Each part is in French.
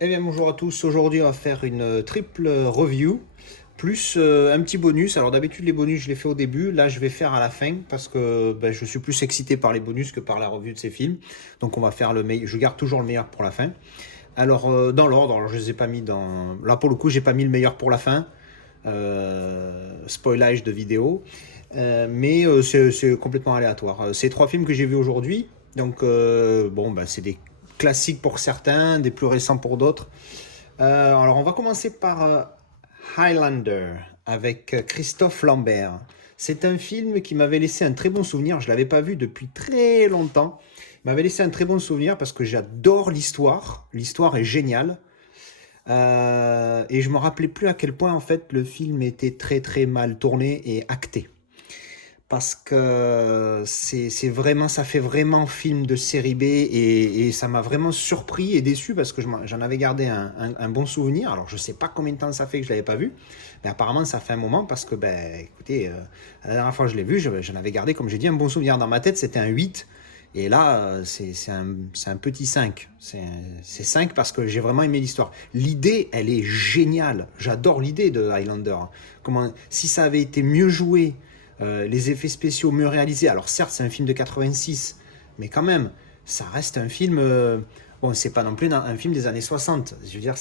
Eh bien bonjour à tous, aujourd'hui on va faire une triple review, plus un petit bonus. Alors d'habitude les bonus je les fais au début, là je vais faire à la fin parce que je suis plus excité par les bonus que par la revue de ces films. Donc on va faire le meilleur, je garde toujours le meilleur pour la fin. Alors dans l'ordre, alors je les ai pas mis dans... Là pour le coup j'ai pas mis le meilleur pour la fin, spoilage de vidéo, mais c'est complètement aléatoire. Ces trois films que j'ai vus aujourd'hui, donc c'est des classiques pour certains, des plus récents pour d'autres. Alors, on va commencer par Highlander avec Christophe Lambert. C'est un film qui m'avait laissé un très bon souvenir. Je ne l'avais pas vu depuis très longtemps. Il m'avait laissé un très bon souvenir parce que j'adore l'histoire. L'histoire est géniale. Et je me rappelais plus à quel point en fait le film était très très mal tourné et acté parce que c'est vraiment, ça fait vraiment film de série B et ça m'a vraiment surpris et déçu parce que j'en avais gardé un bon souvenir. Alors je sais pas combien de temps ça fait que je l'avais pas vu, mais apparemment ça fait un moment parce que écoutez, la dernière fois que je l'ai vu, j'en avais gardé, comme j'ai dit, un bon souvenir. Dans ma tête c'était un 8 et là c'est un petit 5. C'est 5 parce que j'ai vraiment aimé l'histoire. L'idée elle est géniale, j'adore l'idée de Highlander. Comment, si ça avait été mieux joué, les effets spéciaux mieux réalisés. Alors certes, c'est un film de 86, mais quand même, ça reste un film... bon, c'est pas non plus un film des années 60. Je veux dire,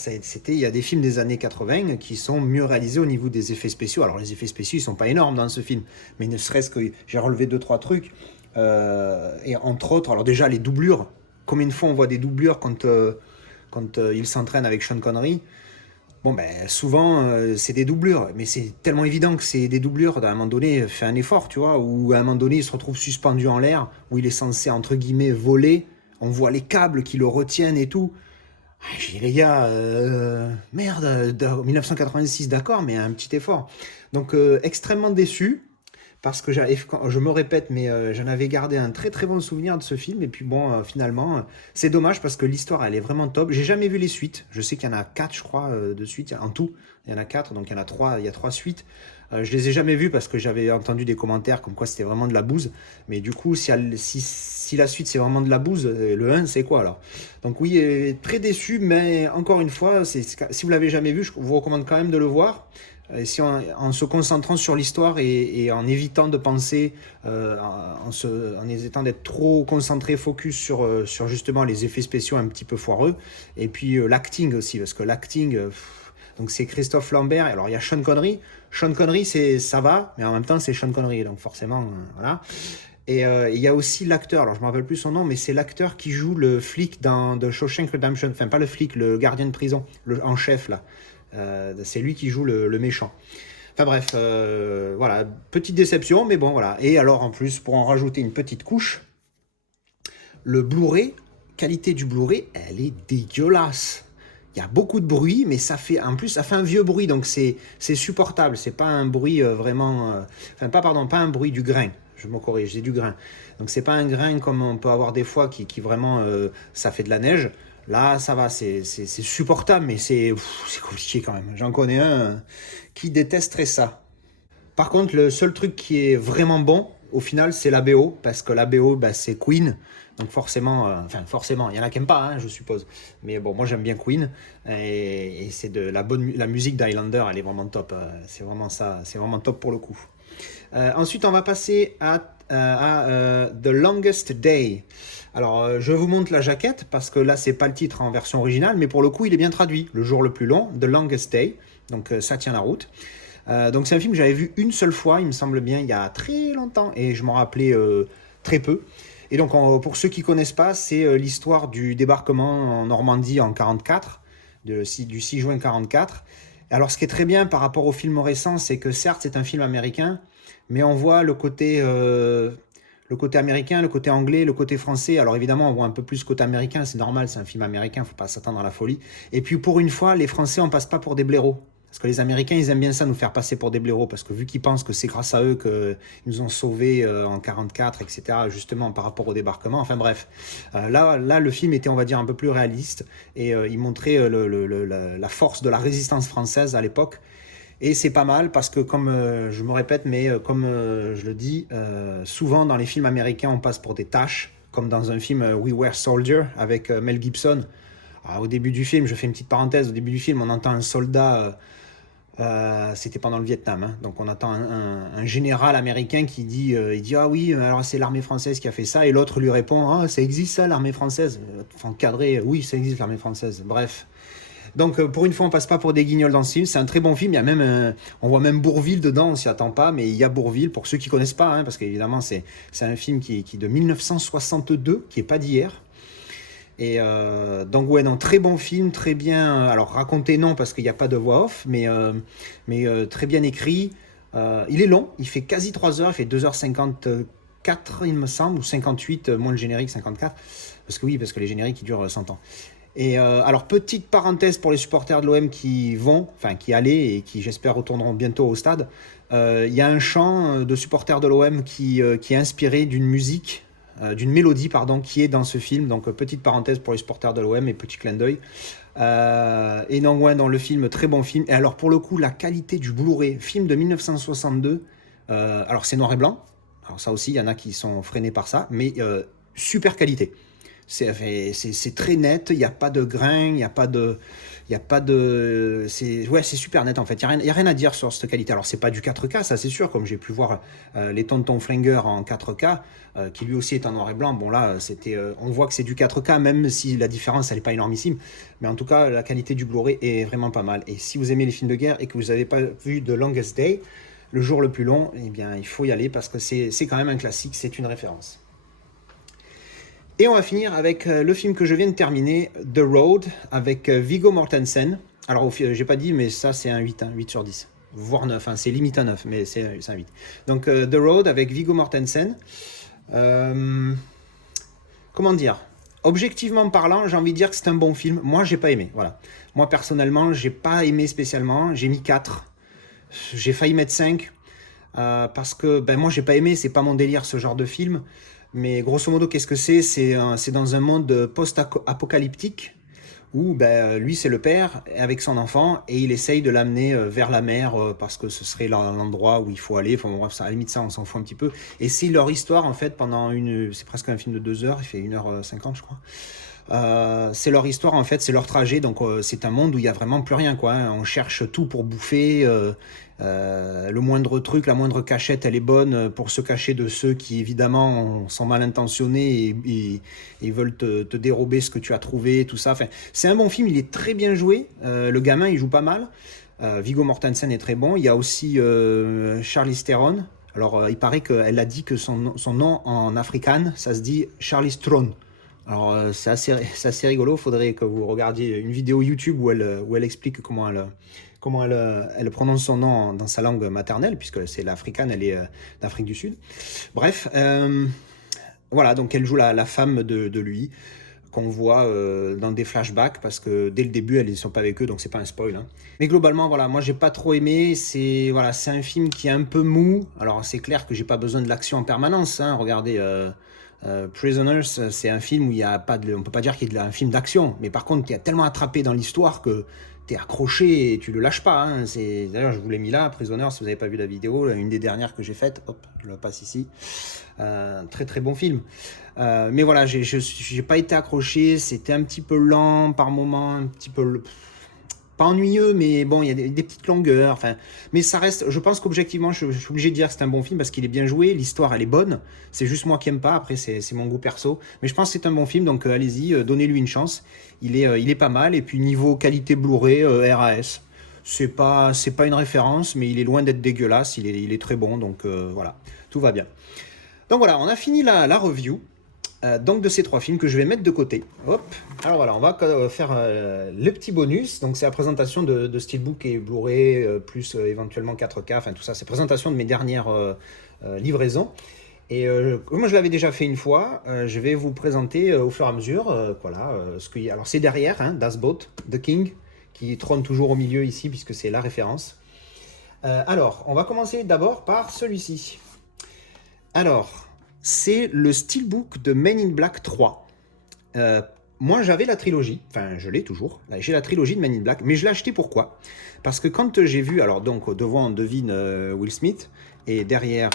il y a des films des années 80 qui sont mieux réalisés au niveau des effets spéciaux. Alors les effets spéciaux, ils sont pas énormes dans ce film, mais ne serait-ce que j'ai relevé deux trois trucs. Et entre autres, alors déjà les doublures. Combien de fois on voit des doublures quand il s'entraîne avec Sean Connery? Bon, souvent, c'est des doublures, mais c'est tellement évident que c'est des doublures. À un moment donné, fait un effort, tu vois, ou à un moment donné, il se retrouve suspendu en l'air, où il est censé, entre guillemets, voler. On voit les câbles qui le retiennent et tout. Ah, j'ai dit, les gars, merde, 1986, d'accord, mais un petit effort. Donc, extrêmement déçu parce que je me répète, mais j'en avais gardé un très très bon souvenir de ce film. Et puis bon, finalement, c'est dommage parce que l'histoire, elle est vraiment top. J'ai jamais vu les suites. Je sais qu'il y en a quatre, je crois, de suites. En tout, il y en a quatre, donc il y en a trois. Il y a trois suites. Je les ai jamais vues parce que j'avais entendu des commentaires comme quoi c'était vraiment de la bouse. Mais du coup, si la suite c'est vraiment de la bouse, le un c'est quoi alors? Donc oui, très déçu, mais encore une fois, si vous l'avez jamais vu, je vous recommande quand même de le voir. Si en se concentrant sur l'histoire et en évitant de penser, en évitant d'être trop concentré, focus sur justement les effets spéciaux un petit peu foireux, et puis l'acting aussi, parce que l'acting, donc c'est Christophe Lambert, alors il y a Sean Connery. Sean Connery, ça va, mais en même temps c'est Sean Connery, donc forcément, voilà. Et il y a aussi l'acteur, alors je ne me rappelle plus son nom, mais c'est l'acteur qui joue le flic dans The Shawshank Redemption, enfin pas le flic, le gardien de prison, en chef là. C'est lui qui joue le méchant. Enfin bref, voilà, petite déception, mais bon voilà. Et alors en plus, pour en rajouter une petite couche, le Blu-ray, qualité du Blu-ray, elle est dégueulasse. Il y a beaucoup de bruit, mais ça fait, en plus, ça fait un vieux bruit, donc c'est supportable. C'est pas un bruit vraiment, enfin pas pardon, pas un bruit du grain. Je me corrige, c'est du grain. Donc c'est pas un grain comme on peut avoir des fois qui vraiment, ça fait de la neige. Là, ça va, c'est supportable, mais c'est compliqué quand même. J'en connais un qui détesterait ça. Par contre, le seul truc qui est vraiment bon, au final, c'est la BO, parce que la BO, c'est Queen. Donc forcément, enfin forcément, il y en a qui n'aiment pas, hein, je suppose. Mais bon, moi j'aime bien Queen. Et c'est de la musique d'Highlander, elle est vraiment top. C'est vraiment ça, c'est vraiment top pour le coup. Ensuite, on va passer à The Longest Day. Alors, je vous montre la jaquette parce que là, c'est pas le titre en version originale, mais pour le coup, il est bien traduit. Le jour le plus long, The Longest Day. Donc, ça tient la route. Donc, c'est un film que j'avais vu une seule fois, il me semble bien, il y a très longtemps, et je m'en rappelais très peu. Et donc, pour ceux qui connaissent pas, c'est l'histoire du débarquement en Normandie en 44, du 6 juin 44. Alors, ce qui est très bien par rapport au film récent, c'est que certes, c'est un film américain, mais on voit le côté américain, le côté anglais, le côté français. Alors évidemment, on voit un peu plus le côté américain, c'est normal, c'est un film américain, faut pas s'attendre à la folie. Et puis pour une fois, les Français, on passe pas pour des blaireaux. Parce que les Américains, ils aiment bien ça, nous faire passer pour des blaireaux, parce que vu qu'ils pensent que c'est grâce à eux qu'ils nous ont sauvés en 44, etc., justement par rapport au débarquement. Enfin bref, là, le film était, on va dire, un peu plus réaliste, et il montrait la force de la résistance française à l'époque. Et c'est pas mal parce que, comme je me répète, mais comme je le dis, souvent dans les films américains, on passe pour des tâches, comme dans un film We Were Soldier avec Mel Gibson. Alors, au début du film, je fais une petite parenthèse, au début du film, on entend un soldat, c'était pendant le Vietnam, hein, donc on entend un général américain qui dit, il dit ah oui, alors c'est l'armée française qui a fait ça, et l'autre lui répond ah ça existe ça l'armée française, enfin cadré, oui ça existe l'armée française, bref. Donc pour une fois on passe pas pour des guignols dans ce film, c'est un très bon film, il y a même on voit même Bourvil dedans, on s'y attend pas, mais il y a Bourvil pour ceux qui connaissent pas, hein, parce qu'évidemment c'est un film qui est de 1962, qui est pas d'hier. Et donc ouais, non, très bon film, très bien. Alors raconté non parce qu'il n'y a pas de voix off, mais très bien écrit. Il est long, il fait quasi 3 heures, il fait 2h54 il me semble, ou 58, moins le générique 54. Parce que oui, parce que les génériques ils durent 100 ans. Et alors petite parenthèse pour les supporters de l'OM qui vont, enfin qui allaient et qui j'espère retourneront bientôt au stade. Il y a un chant de supporters de l'OM qui est inspiré d'une musique d'une mélodie pardon, qui est dans ce film. Donc petite parenthèse pour les supporters de l'OM et petit clin d'œil. Et donc ouais, dans le film, très bon film. Et alors pour le coup, la qualité du Blu-ray, film de 1962, alors c'est noir et blanc. Alors ça aussi, il y en a qui sont freinés par ça, mais super qualité. C'est très net, il n'y a pas de grain, il n'y a pas de... Il y a pas de... c'est super net en fait, il n'y a rien à dire sur cette qualité. Alors c'est pas du 4K, ça c'est sûr, comme j'ai pu voir les Tontons Flingueurs en 4K, qui lui aussi est en noir et blanc. Bon là, on voit que c'est du 4K, même si la différence elle n'est pas énormissime. Mais en tout cas, la qualité du Blu-ray est vraiment pas mal. Et si vous aimez les films de guerre et que vous n'avez pas vu The Longest Day, le jour le plus long, eh bien il faut y aller parce que c'est quand même un classique, c'est une référence. Et on va finir avec le film que je viens de terminer, The Road, avec Viggo Mortensen. Alors, j'ai pas dit, mais ça, c'est un 8, hein, 8 sur 10. Voire 9, hein, c'est limite un 9, mais c'est un 8. Donc, The Road avec Viggo Mortensen. Comment dire? Objectivement parlant, j'ai envie de dire que c'est un bon film. Moi, j'ai pas aimé. Voilà. Moi, personnellement, j'ai pas aimé spécialement. J'ai mis 4. J'ai failli mettre 5. Parce que ben, moi, j'ai pas aimé. C'est pas mon délire, ce genre de film. Mais grosso modo, qu'est-ce que c'est? C'est dans un monde post-apocalyptique où ben, lui, c'est le père avec son enfant et il essaye de l'amener vers la mer parce que ce serait l'endroit où il faut aller. Enfin, bref, à la limite, ça, on s'en fout un petit peu. Et c'est leur histoire, en fait, pendant c'est presque un film de 2 heures, il fait 1h50, je crois. C'est leur histoire en fait, c'est leur trajet, donc c'est un monde où il y a vraiment plus rien quoi, hein. On cherche tout pour bouffer, le moindre truc, la moindre cachette elle est bonne pour se cacher de ceux qui évidemment sont mal intentionnés et veulent te dérober ce que tu as trouvé, tout ça. Enfin, c'est un bon film, il est très bien joué, le gamin il joue pas mal, Viggo Mortensen est très bon, il y a aussi Charlize Theron. Alors il paraît qu'elle a dit que son nom en afrikaans ça se dit Charlize Theron. Alors c'est assez rigolo, il faudrait que vous regardiez une vidéo YouTube où elle explique comment elle prononce son nom dans sa langue maternelle, puisque c'est l'africaine, elle est d'Afrique du Sud. Bref, voilà, donc elle joue la femme de lui, qu'on voit dans des flashbacks, parce que dès le début, elles ne sont pas avec eux, donc c'est pas un spoil. Hein. Mais globalement, voilà, moi j'ai pas trop aimé, c'est un film qui est un peu mou, alors c'est clair que j'ai pas besoin de l'action en permanence, hein. Regardez... Prisoners, c'est un film où il y a pas on peut pas dire qu'il y a un film d'action, mais par contre, tu es tellement attrapé dans l'histoire que tu es accroché et tu le lâches pas. Hein. D'ailleurs, je vous l'ai mis là, Prisoners, si vous n'avez pas vu la vidéo, une des dernières que j'ai faite, hop, je la passe ici. Très très bon film. Mais voilà, j'ai pas été accroché, c'était un petit peu lent par moment, un petit peu... Pas ennuyeux, mais bon, il y a des petites longueurs. Enfin, mais ça reste. Je pense qu'objectivement, je suis obligé de dire que c'est un bon film parce qu'il est bien joué, l'histoire elle est bonne. C'est juste moi qui aime pas. Après, c'est mon goût perso. Mais je pense que c'est un bon film, donc allez-y, donnez-lui une chance. Il est pas mal. Et puis niveau qualité Blu-ray, RAS. C'est pas une référence, mais il est loin d'être dégueulasse. Il est très bon, donc voilà, tout va bien. Donc voilà, on a fini la review. Donc de ces 3 films que je vais mettre de côté. Hop. Alors voilà, on va faire le petit bonus. Donc c'est la présentation de Steelbook et Blu-ray, plus éventuellement 4K, enfin tout ça. C'est la présentation de mes dernières livraisons. Et comme je l'avais déjà fait une fois, je vais vous présenter au fur et à mesure, voilà, ce qu'il y a. Alors c'est derrière, hein, Das Boot, The King, qui trône toujours au milieu ici, puisque c'est la référence. Alors, on va commencer d'abord par celui-ci. Alors... c'est le Steelbook de Men in Black 3. Moi, j'avais la trilogie, enfin, je l'ai toujours. J'ai la trilogie de Men in Black, mais je l'ai acheté pourquoi? Parce que quand j'ai vu, alors donc, devant, on devine Will Smith, et derrière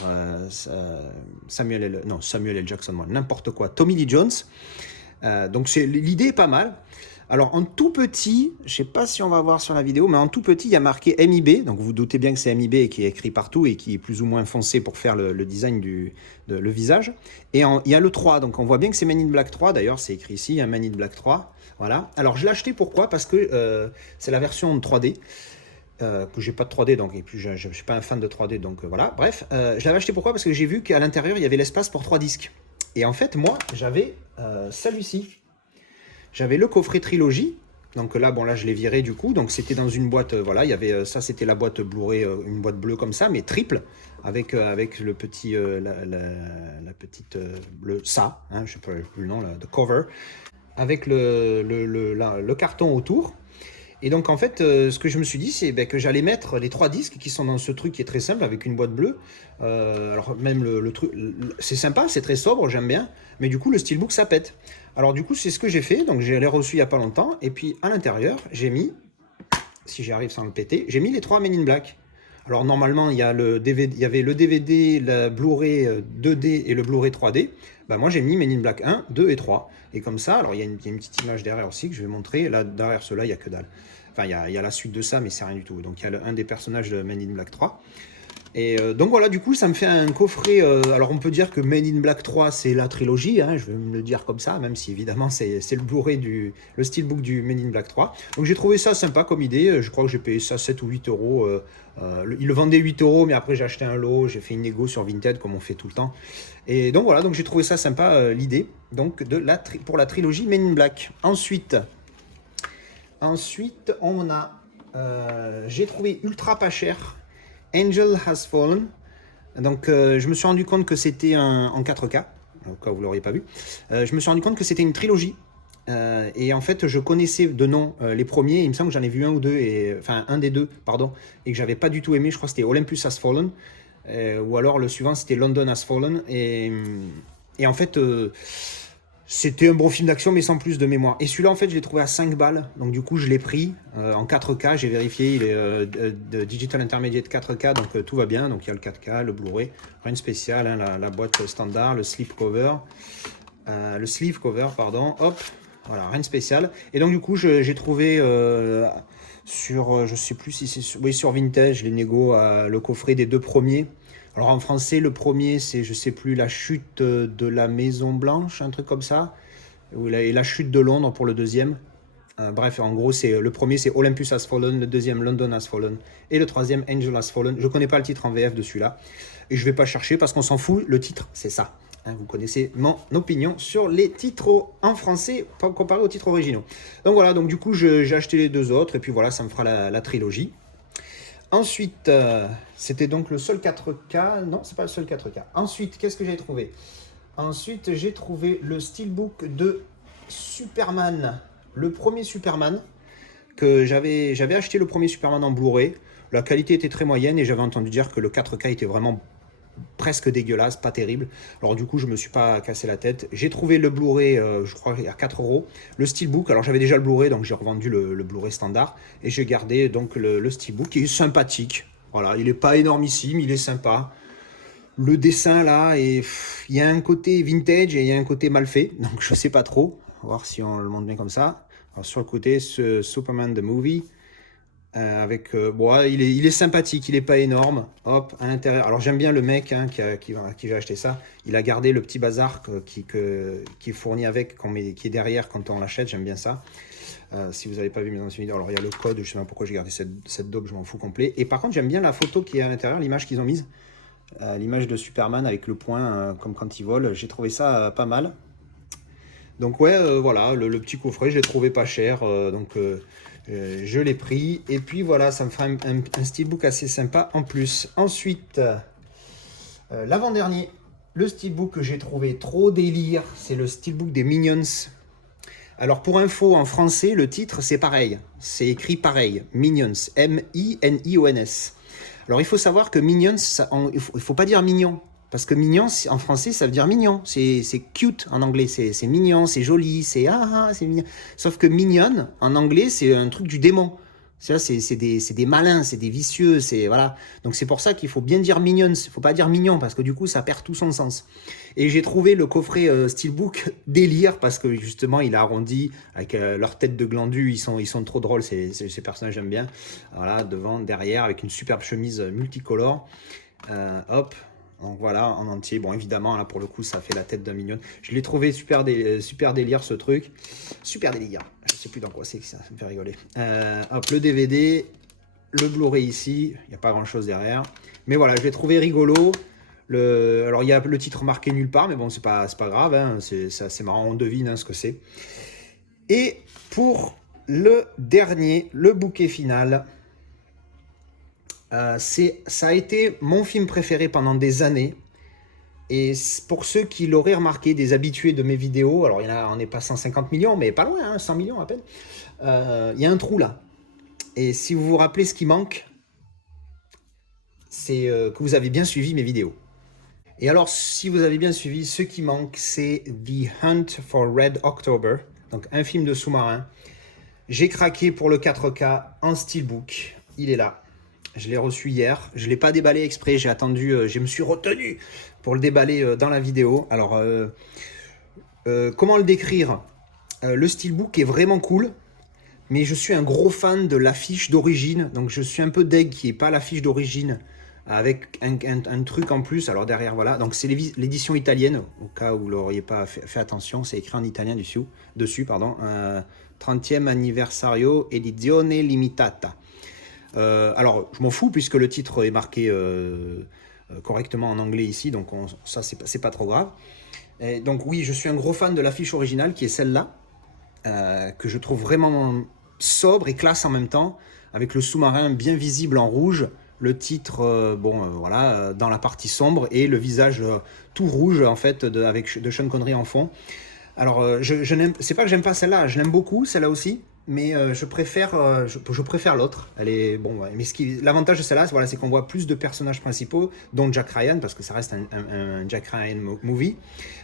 Samuel L. Jackson, n'importe quoi, Tommy Lee Jones. Donc, l'idée est pas mal. Alors en tout petit, je sais pas si on va voir sur la vidéo, mais en tout petit, il y a marqué MIB. Donc vous vous doutez bien que c'est MIB qui est écrit partout et qui est plus ou moins foncé pour faire le design le visage. Et il y a le 3, donc on voit bien que c'est Men in Black 3. D'ailleurs, c'est écrit ici, un Men in Black 3. Voilà. Alors je l'ai acheté pourquoi? Parce que c'est la version 3D. Que j'ai pas de 3D, donc, et puis je suis pas un fan de 3D, donc voilà. Bref, je l'avais acheté pourquoi? Parce que j'ai vu qu'à l'intérieur, il y avait l'espace pour 3 disques. Et en fait, moi, j'avais celui-ci. J'avais le coffret trilogie. Donc là, bon, là, je l'ai viré du coup. Donc c'était dans une boîte, voilà, il y avait ça, c'était la boîte Blu-ray, une boîte bleue comme ça, mais triple, avec le petit, la petite, ça, hein, je sais pas plus le nom, le cover, avec le carton autour. Et donc en fait, ce que je me suis dit, c'est que j'allais mettre les 3 disques qui sont dans ce truc qui est très simple avec une boîte bleue. Alors même le truc, c'est sympa, c'est très sobre, j'aime bien. Mais du coup, le steelbook, ça pète. Alors du coup, c'est ce que j'ai fait. Donc je l'ai reçu il n'y a pas longtemps. Et puis à l'intérieur, j'ai mis, si j'arrive sans le péter, j'ai mis les 3 Men in Black. Alors normalement, il y a il y avait le DVD, le Blu-ray 2D et le Blu-ray 3D. Bah, moi, j'ai mis Men in Black 1, 2 et 3. Et comme ça, alors il y a une petite image derrière aussi que je vais montrer. Là, derrière cela, il n'y a que dalle. Enfin, il y a la suite de ça, mais c'est rien du tout. Donc il y a un des personnages de Men in Black 3. Et donc voilà, du coup, ça me fait un coffret. Alors on peut dire que Men in Black 3, c'est la trilogie, hein, je vais me le dire comme ça, même si évidemment c'est le Blu-ray, le steelbook du Men in Black 3. Donc j'ai trouvé ça sympa comme idée. Je crois que j'ai payé ça 7 ou 8 euros. Il le vendait 8 euros, mais après j'ai acheté un lot, j'ai fait une négo sur Vinted comme on fait tout le temps. Et donc voilà, donc j'ai trouvé ça sympa, l'idée donc pour la trilogie Men in Black. Ensuite, on a, j'ai trouvé ultra pas cher, Angel Has Fallen. Donc je me suis rendu compte que c'était en 4K, au cas où vous ne l'auriez pas vu. Je me suis rendu compte que c'était une trilogie. Et en fait, je connaissais de nom les premiers. Il me semble que j'en ai vu un ou deux, enfin un des deux, pardon, et que j'avais pas du tout aimé. Je crois que c'était Olympus Has Fallen, ou alors le suivant c'était London Has Fallen. Et en fait, c'était un bon film d'action, mais sans plus de mémoire. Et celui-là, en fait, je l'ai trouvé à 5 balles. Donc, du coup, je l'ai pris en 4K. J'ai vérifié, il est de Digital Intermediate 4K, donc tout va bien. Donc, il y a le 4K, le Blu-ray. Rien de spécial, hein, la boîte standard, le sleeve cover. Pardon. Hop, voilà, rien de spécial. Et donc, du coup, j'ai trouvé sur, je sais plus si c'est sur Vintage, les négo, le coffret des 2 premiers. Alors en français, le premier, c'est, je sais plus, La chute de la Maison Blanche, un truc comme ça. Et La chute de Londres pour le deuxième. Bref, en gros, le premier, c'est Olympus Has Fallen, le deuxième, London Has Fallen, et le troisième, Angel Has Fallen. Je ne connais pas le titre en VF de celui-là, et je ne vais pas chercher parce qu'on s'en fout, le titre, c'est ça. Hein, vous connaissez mon opinion sur les titres en français comparé aux titres originaux. Donc voilà, donc du coup, j'ai acheté les 2 autres, et puis voilà, ça me fera la trilogie. Ensuite, c'était donc le seul 4K. Non, c'est pas le seul 4K. Ensuite, qu'est-ce que j'ai trouvé? Ensuite, j'ai trouvé le steelbook de Superman. Le premier Superman, que j'avais acheté le premier Superman en Blu-ray. La qualité était très moyenne et j'avais entendu dire que le 4K était vraiment presque dégueulasse, pas terrible. Alors du coup, je me suis pas cassé la tête. J'ai trouvé le Blu-ray, je crois, à 4 euros. Le steelbook, alors j'avais déjà le Blu-ray, donc j'ai revendu le Blu-ray standard. Et j'ai gardé donc le steelbook, qui est sympathique. Voilà, il est pas énormissime, il est sympa. Le dessin là, il y a un côté vintage et il y a un côté mal fait. Donc je sais pas trop. On va voir si on le montre bien comme ça. Alors sur le côté, ce Superman the Movie. Bon, il est sympathique, il est pas énorme. Hop, à l'intérieur. Alors j'aime bien le mec qui va acheter ça. Il a gardé le petit bazar qui est fourni avec, qui est derrière quand on l'achète. J'aime bien ça. Si vous n'avez pas vu mes anciennes vidéos, alors il y a le code. Je sais pas pourquoi j'ai gardé cette daube, je m'en fous complet. Et par contre, j'aime bien la photo qui est à l'intérieur, l'image qu'ils ont mise, l'image de Superman avec le poing comme quand il vole. J'ai trouvé ça pas mal. Donc ouais, voilà, le petit coffret, je l'ai trouvé pas cher. Je l'ai pris et puis voilà, ça me fera un steelbook assez sympa en plus. Ensuite, l'avant-dernier, le steelbook que j'ai trouvé trop délire, c'est le steelbook des Minions. Alors pour info, en français, le titre c'est pareil, c'est écrit pareil, Minions, M-I-N-I-O-N-S. Alors il faut savoir que Minions, il faut pas dire mignon. Parce que mignon, en français, ça veut dire mignon. C'est cute en anglais. C'est mignon, c'est joli, c'est mignon. Sauf que mignonne, en anglais, c'est un truc du démon. C'est des malins, c'est des vicieux, c'est voilà. Donc c'est pour ça qu'il faut bien dire mignons. Il faut pas dire mignon parce que du coup ça perd tout son sens. Et j'ai trouvé le coffret Steelbook délire parce que justement il a arrondi avec leur tête de glandu. Ils sont trop drôles ces personnages, j'aime bien. Voilà, devant, derrière avec une superbe chemise multicolore. Hop. Donc voilà, en entier. Bon, évidemment, là, pour le coup, ça fait la tête d'un mignon. Je l'ai trouvé super délire, ce truc. Super délire. Je sais plus dans quoi c'est que ça me fait rigoler. Hop, le DVD, le Blu-ray ici. Il n'y a pas grand-chose derrière. Mais voilà, je l'ai trouvé rigolo. Alors, il y a le titre marqué nulle part, mais bon, c'est pas grave. Hein. C'est marrant, on devine hein, ce que c'est. Et pour le dernier, le bouquet final... ça a été mon film préféré pendant des années. Et pour ceux qui l'auraient remarqué, des habitués de mes vidéos, alors on n'est pas 150 millions, mais pas loin, hein, 100 millions à peine, il y a un trou là. Et si vous vous rappelez ce qui manque, c'est que vous avez bien suivi mes vidéos. Et alors, si vous avez bien suivi, ce qui manque, c'est The Hunt for Red October, donc un film de sous-marin. J'ai craqué pour le 4K en steelbook, il est là. Je l'ai reçu hier. Je ne l'ai pas déballé exprès. J'ai attendu, je me suis retenu pour le déballer dans la vidéo. Alors, comment le décrire? Le steelbook est vraiment cool, mais je suis un gros fan de l'affiche d'origine. Donc, je suis un peu deg qui n'est pas l'affiche d'origine avec un truc en plus. Alors, derrière, voilà. Donc, c'est l'édition italienne. Au cas où vous n'auriez pas fait attention, c'est écrit en italien dessus. 30e anniversario edizione limitata. Alors, je m'en fous puisque le titre est marqué correctement en anglais ici, donc ça, c'est pas trop grave. Et donc, oui, je suis un gros fan de l'affiche originale qui est celle-là, que je trouve vraiment sobre et classe en même temps, avec le sous-marin bien visible en rouge, le titre, voilà, dans la partie sombre et le visage tout rouge en fait de Sean Connery en fond. Alors, c'est pas que j'aime pas celle-là, je l'aime beaucoup, celle-là aussi, mais je préfère l'autre. Elle est bon, ouais, mais l'avantage de celle-là, voilà, c'est qu'on voit plus de personnages principaux, dont Jack Ryan, parce que ça reste un Jack Ryan movie.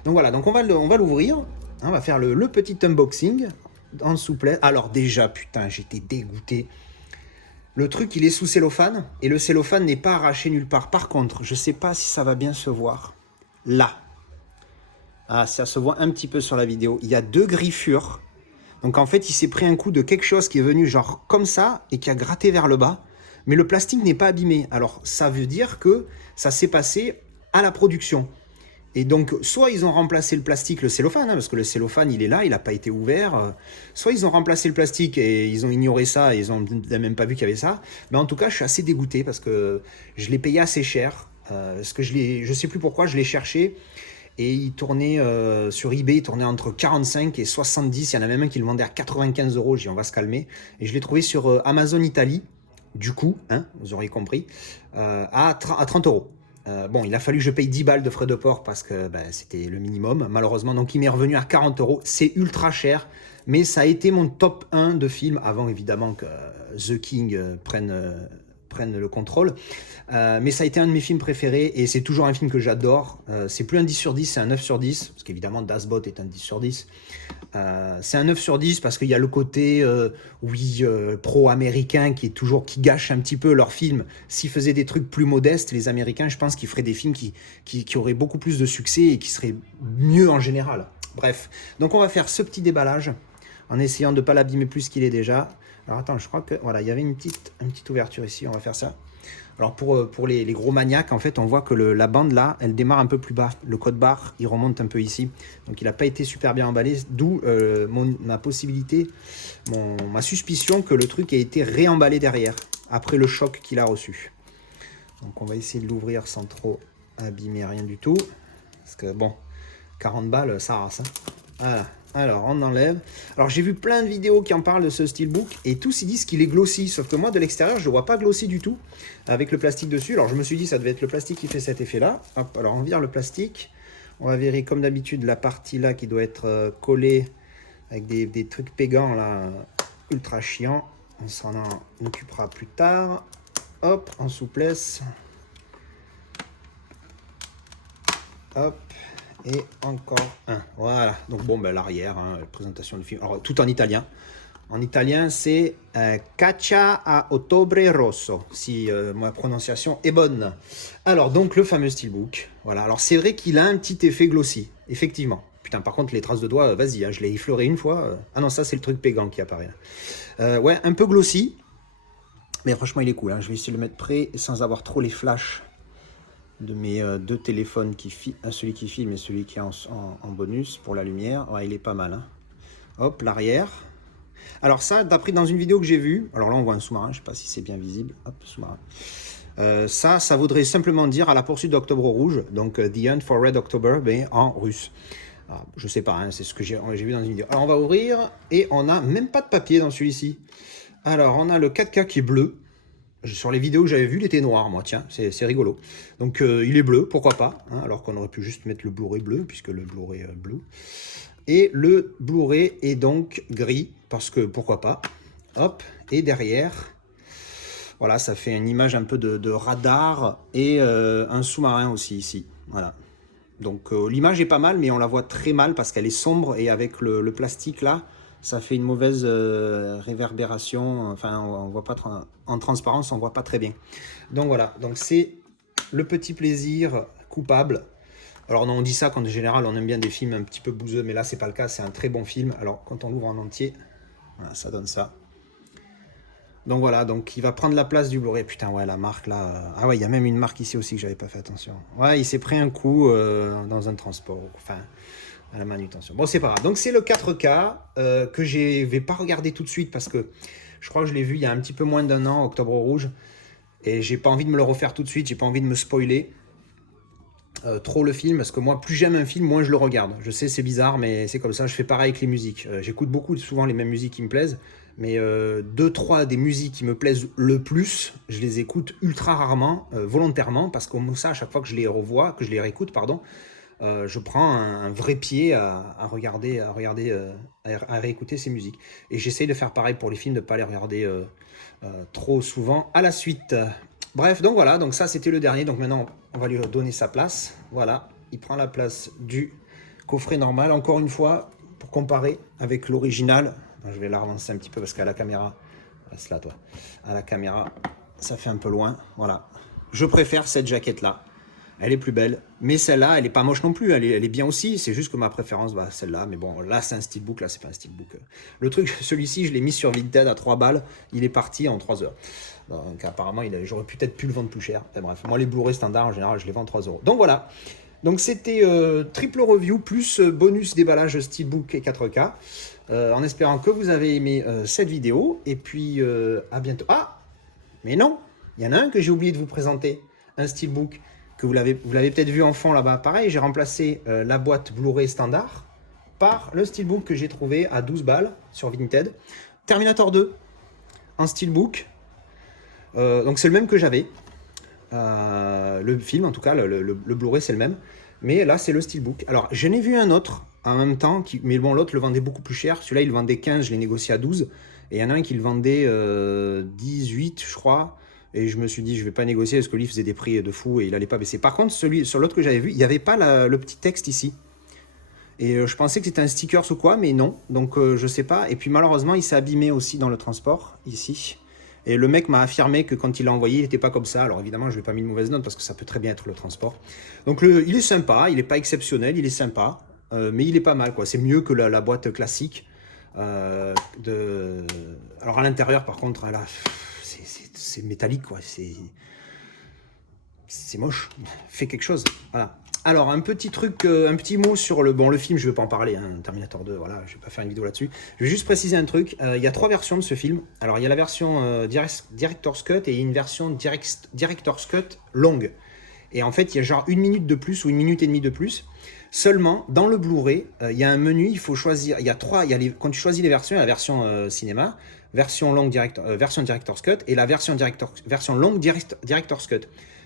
Donc voilà, donc on va l'ouvrir, on va faire le petit unboxing en souplesse. Alors déjà, putain, j'étais dégoûté. Le truc, il est sous cellophane, et le cellophane n'est pas arraché nulle part. Par contre, je sais pas si ça va bien se voir. Là. Ah, ça se voit un petit peu sur la vidéo. Il y a 2 griffures. Donc en fait, il s'est pris un coup de quelque chose qui est venu genre comme ça et qui a gratté vers le bas. Mais le plastique n'est pas abîmé. Alors ça veut dire que ça s'est passé à la production. Et donc, soit ils ont remplacé le plastique, le cellophane, hein, parce que le cellophane, il est là, il n'a pas été ouvert. Soit ils ont remplacé le plastique et ils ont ignoré ça, et ils n'ont même pas vu qu'il y avait ça. Mais en tout cas, je suis assez dégoûté parce que je l'ai payé assez cher. Parce que je sais plus pourquoi, je l'ai cherché. Et il tournait sur eBay, il tournait entre 45 et 70. Il y en a même un qui le vendait à 95 euros. J'ai dit, on va se calmer. Et je l'ai trouvé sur Amazon Italie, du coup, hein, vous auriez compris, à 30 euros. Bon, il a fallu que je paye 10 balles de frais de port parce que c'était le minimum, malheureusement. Donc, il m'est revenu à 40 euros. C'est ultra cher, mais ça a été mon top 1 de films avant, évidemment, que The King prenne le contrôle. Mais ça a été un de mes films préférés et c'est toujours un film que j'adore. C'est plus un 10 sur 10, c'est un 9 sur 10, parce qu'évidemment Das Boot est un 10 sur 10. C'est un 9 sur 10 parce qu'il y a le côté pro-américain qui gâche un petit peu leur film. S'ils faisaient des trucs plus modestes, les Américains, je pense qu'ils feraient des films qui auraient beaucoup plus de succès et qui seraient mieux en général. Bref, donc on va faire ce petit déballage en essayant de ne pas l'abîmer plus qu'il est déjà. Alors attends, je crois que voilà, il y avait une petite ouverture ici, on va faire ça. Alors pour les gros maniaques, en fait, on voit que la bande là, elle démarre un peu plus bas. Le code barre, il remonte un peu ici. Donc il n'a pas été super bien emballé, d'où ma suspicion que le truc a été réemballé derrière, après le choc qu'il a reçu. Donc on va essayer de l'ouvrir sans trop abîmer rien du tout. Parce que bon, 40 balles, ça rase. Hein. Voilà. Alors, on enlève. Alors, j'ai vu plein de vidéos qui en parlent de ce steelbook et tous ils disent qu'il est glossy. Sauf que moi, de l'extérieur, je ne le vois pas glossy du tout avec le plastique dessus. Alors, je me suis dit, ça devait être le plastique qui fait cet effet-là. Hop, alors, on vire le plastique. On va virer, comme d'habitude, la partie là qui doit être collée avec des trucs pégants là, ultra chiants. On s'en occupera plus tard. Hop, en souplesse. Hop. Et encore un. Voilà. Donc bon, l'arrière, hein, présentation du film. Alors, tout en italien. En italien, c'est Caccia a Ottobre Rosso, si ma prononciation est bonne. Alors, donc, le fameux steelbook. Voilà. Alors, c'est vrai qu'il a un petit effet glossy, effectivement. Putain, par contre, les traces de doigts, vas-y, hein, je l'ai effleuré une fois. Ah non, ça, c'est le truc pégant qui apparaît. Ouais, un peu glossy. Mais franchement, il est cool. Hein. Je vais essayer de le mettre près sans avoir trop les flashs de mes deux téléphones, celui qui filme et celui qui est en bonus pour la lumière. Ouais, il est pas mal. Hein. Hop, l'arrière. Alors ça, d'après dans une vidéo que j'ai vue, alors là on voit un sous-marin, je sais pas si c'est bien visible, hop, sous-marin. Ça voudrait simplement dire à la poursuite d'Octobre Rouge, donc The Hunt for Red October, mais en russe. Alors, je sais pas, hein, c'est ce que j'ai vu dans une vidéo. Alors on va ouvrir, et on n'a même pas de papier dans celui-ci. Alors on a le 4K qui est bleu. Sur les vidéos que j'avais vues, il était noir, moi, tiens, c'est rigolo. Donc il est bleu, pourquoi pas, hein, alors qu'on aurait pu juste mettre le Blu-ray bleu, puisque le Blu-ray bleu. Et le Blu-ray est donc gris, parce que pourquoi pas. Hop, et derrière, voilà, ça fait une image un peu de radar et un sous-marin aussi ici. Voilà. Donc l'image est pas mal, mais on la voit très mal parce qu'elle est sombre et avec le plastique là, ça fait une mauvaise réverbération. Enfin, on voit pas en transparence, on voit pas très bien. Donc voilà, donc c'est le petit plaisir coupable. Alors non, on dit ça quand en général on aime bien des films un petit peu bouseux, mais là c'est pas le cas, c'est un très bon film. Alors quand on l'ouvre en entier, voilà, ça donne ça. Donc voilà, donc il va prendre la place du Blu-ray. Putain, ouais, la marque là. Ah ouais, il y a même une marque ici aussi que j'avais pas fait attention. Ouais, il s'est pris un coup dans un transport, enfin à la manutention. Bon, c'est pas grave. Donc c'est le 4K que je vais pas regarder tout de suite parce que je crois que je l'ai vu il y a un petit peu moins d'un an, Octobre Rouge, et j'ai pas envie de me le refaire tout de suite. J'ai pas envie de me spoiler. Trop le film, parce que moi plus j'aime un film, moins je le regarde. Je sais, c'est bizarre, mais c'est comme ça. Je fais pareil avec les musiques. J'écoute souvent les mêmes musiques qui me plaisent, mais 2-3 des musiques qui me plaisent le plus, je les écoute ultra rarement, volontairement, parce que ça, à chaque fois que je les revois, que je les réécoute, pardon, je prends un vrai pied à réécouter ces musiques. Et j'essaye de faire pareil pour les films, de ne pas les regarder trop souvent à la suite. Bref, donc voilà, donc ça c'était le dernier, donc maintenant on va lui donner sa place. Voilà, il prend la place du coffret normal. Encore une fois, pour comparer avec l'original, je vais la relancer un petit peu parce qu'à la caméra, reste là toi, à la caméra, ça fait un peu loin. Voilà, je préfère cette jaquette là. Elle est plus belle, mais celle-là, elle est pas moche non plus, elle est bien aussi, c'est juste que ma préférence, bah, celle-là, mais bon, là c'est un steelbook, là c'est pas un steelbook. Le truc, celui-ci, je l'ai mis sur Vinted à 3 balles, il est parti en 3 heures. Donc apparemment, j'aurais peut-être pu le vendre plus cher. Enfin, bref, moi les Blu-ray standards, en général, je les vends 3 euros. Donc voilà, donc c'était triple review plus bonus déballage steelbook et 4K, en espérant que vous avez aimé cette vidéo, et puis à bientôt. Ah, mais non, il y en a un que j'ai oublié de vous présenter, un steelbook que vous l'avez peut-être vu en fond là-bas. Pareil, j'ai remplacé la boîte Blu-ray standard par le steelbook que j'ai trouvé à 12 balles sur Vinted. Terminator 2 en steelbook. Donc c'est le même que j'avais. Le film, en tout cas, le Blu-ray c'est le même. Mais là, c'est le steelbook. Alors, j'en ai vu un autre en même temps, mais bon, l'autre le vendait beaucoup plus cher. Celui-là, il le vendait 15, je l'ai négocié à 12. Et il y en a un qui le vendait 18, je crois. Et je me suis dit, je vais pas négocier parce que lui faisait des prix de fou et il allait pas baisser. Par contre, sur l'autre que j'avais vu, il n'y avait pas le petit texte ici. Et je pensais que c'était un sticker ou quoi, mais non. Donc je sais pas. Et puis malheureusement, il s'est abîmé aussi dans le transport, ici. Et le mec m'a affirmé que quand il l'a envoyé, il n'était pas comme ça. Alors évidemment, je ne lui ai pas mis de mauvaise note parce que ça peut très bien être le transport. Donc il est sympa, il n'est pas exceptionnel, il est sympa. Mais il est pas mal, quoi. C'est mieux que la boîte classique. Alors à l'intérieur, par contre, là, c'est métallique, quoi. C'est moche. Fais quelque chose. Voilà. Alors, un petit truc, un petit mot sur le film, je ne vais pas en parler, hein, Terminator 2, voilà, je ne vais pas faire une vidéo là-dessus. Je vais juste préciser un truc, il y a 3 versions de ce film. Alors, il y a la version Director's Cut et une version Director's Cut longue. Et en fait, il y a genre 1 minute de plus ou 1 minute et demie de plus. Seulement, dans le Blu-ray, il y a un menu, il faut choisir, quand tu choisis les versions, il y a la version cinéma, version longue version Director's Cut et la version longue Director's Cut.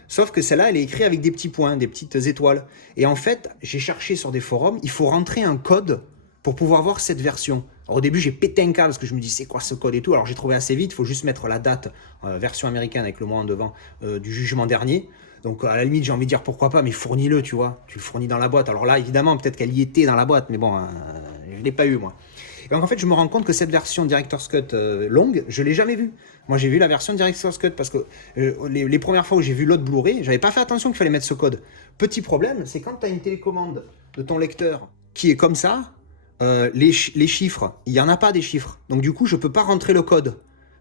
Sauf que celle-là, elle est écrite avec des petits points, des petites étoiles. Et en fait, j'ai cherché sur des forums, il faut rentrer un code pour pouvoir voir cette version. Alors, au début, j'ai pété un câble parce que je me dis, c'est quoi ce code et tout. Alors, j'ai trouvé assez vite, il faut juste mettre la date, version américaine avec le mois en devant, du jugement dernier. Donc, à la limite, j'ai envie de dire pourquoi pas, mais fournis-le, tu vois. Tu le fournis dans la boîte. Alors là, évidemment, peut-être qu'elle y était dans la boîte, mais bon, je ne l'ai pas eu, moi. Donc en fait, je me rends compte que cette version Director's Cut longue, je l'ai jamais vue. Moi, j'ai vu la version Director's Cut parce que les premières fois où j'ai vu l'autre Blu-ray, j'avais pas fait attention qu'il fallait mettre ce code. Petit problème, c'est quand tu as une télécommande de ton lecteur qui est comme ça, les chiffres, il n'y en a pas des chiffres. Donc du coup, je peux pas rentrer le code.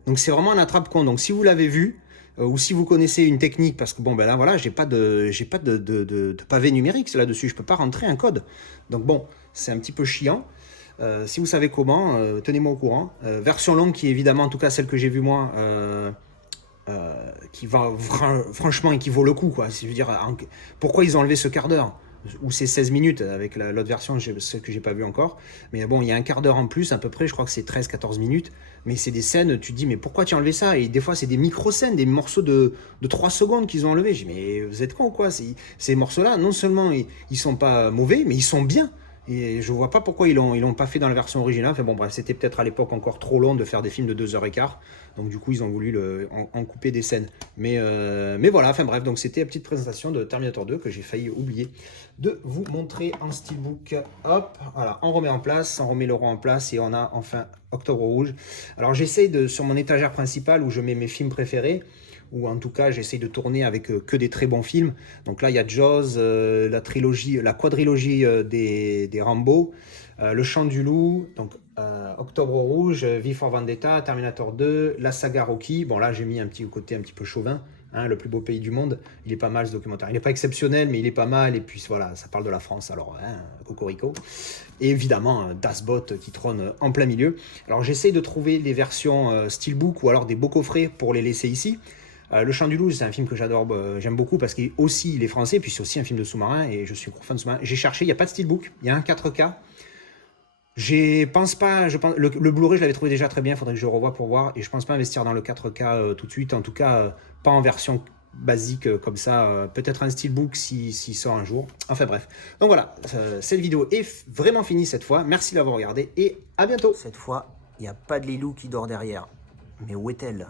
Donc c'est vraiment un attrape-con. Donc si vous l'avez vu, ou si vous connaissez une technique, parce que bon ben là voilà, j'ai pas de pavé numérique là-dessus, je peux pas rentrer un code. Donc bon, c'est un petit peu chiant. Si vous savez comment, tenez-moi au courant. Version longue qui est évidemment, en tout cas celle que j'ai vue moi, qui va franchement et qui vaut le coup quoi. Je veux dire, pourquoi ils ont enlevé ce quart d'heure ou c'est 16 minutes avec l'autre version, celle que j'ai pas vue encore. Mais bon, il y a un quart d'heure en plus à peu près, je crois que c'est 13-14 minutes. Mais c'est des scènes, tu te dis, mais pourquoi tu as enlevé ça? Et des fois, c'est des micro-scènes, des morceaux de 3 secondes qu'ils ont enlevés. Je dis, mais vous êtes con ou quoi? Ces morceaux-là, non seulement ils sont pas mauvais, mais ils sont bien. Et je vois pas pourquoi ils l'ont pas fait dans la version originale. Enfin bon, bref, c'était peut-être à l'époque encore trop long de faire des films de 2h15. Donc du coup, ils ont voulu en couper des scènes. Mais voilà, enfin bref, donc c'était la petite présentation de Terminator 2 que j'ai failli oublier de vous montrer en steelbook. Hop, voilà, on remet en place, on remet le roi en place et on a enfin Octobre Rouge. Alors j'essaye sur mon étagère principale où je mets mes films préférés, ou en tout cas j'essaye de tourner avec que des très bons films. Donc là il y a Jaws, la quadrilogie des Rambo, Le Chant du Loup, donc Octobre Rouge, V for Vendetta, Terminator 2, la saga Rocky. Bon là j'ai mis un petit côté un petit peu chauvin, hein, le plus beau pays du monde. Il est pas mal ce documentaire, il n'est pas exceptionnel mais il est pas mal, et puis voilà, ça parle de la France, alors hein, cocorico. Et évidemment Das Boot qui trône en plein milieu. Alors j'essaye de trouver les versions steelbook ou alors des beaux coffrets pour les laisser ici. Le Chant du Loup, c'est un film que j'adore, j'aime beaucoup parce qu'il est français, puis c'est aussi un film de sous-marin et je suis un gros fan de sous-marin. J'ai cherché, il n'y a pas de steelbook, il y a un 4K. Le Blu-ray, je l'avais trouvé déjà très bien, il faudrait que je le revoie pour voir, et je pense pas investir dans le 4K tout de suite, en tout cas pas en version basique comme ça, peut-être un steelbook s'il sort un jour. Enfin bref, donc voilà, cette vidéo est vraiment finie cette fois, merci d'avoir regardé et à bientôt. Cette fois, il n'y a pas de Lilou qui dort derrière. Mais où est-elle?